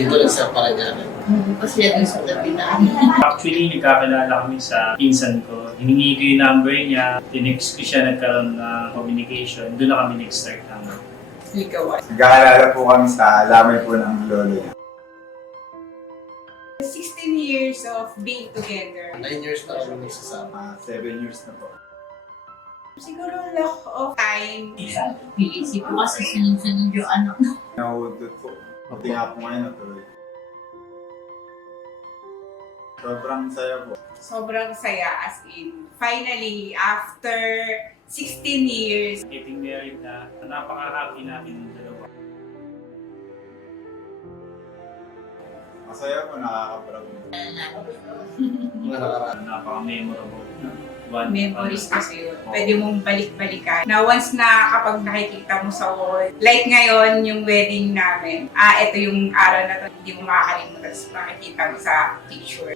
Dito lang sa Paranaque. Kasi yan sa tabi namin. Actually, nagkakilala kami sa pinsan ko. Hiningi ko yung number niya, tinext ko siya, nagkaroon ng communication. Doon na kami nag-start ng Ligawan. Nagkaalala po kami sa lamay po ng lolo niya. 16 years of being together. 9 years na kami nagsasama. 7 years na po. Siguro lack of time. Pilisip ko kasi sunod-sunod yung anak na. Nahudot po. Buti nga po ngayon natuloy. Sobrang saya po. Sobrang saya as in. Finally, after 16 years, getting married na. Napaka-happy namin ng dalawa. Masaya po, nakaka-proud. Mga nakaraan. Napaka-memorable. memories kasi yun. Pwede mong balik-balikan. Na once na kapag nakikita mo sa wall, like ngayon, yung wedding namin, ito yung araw na to, hindi mo makakalimutan sa makikita mo sa picture.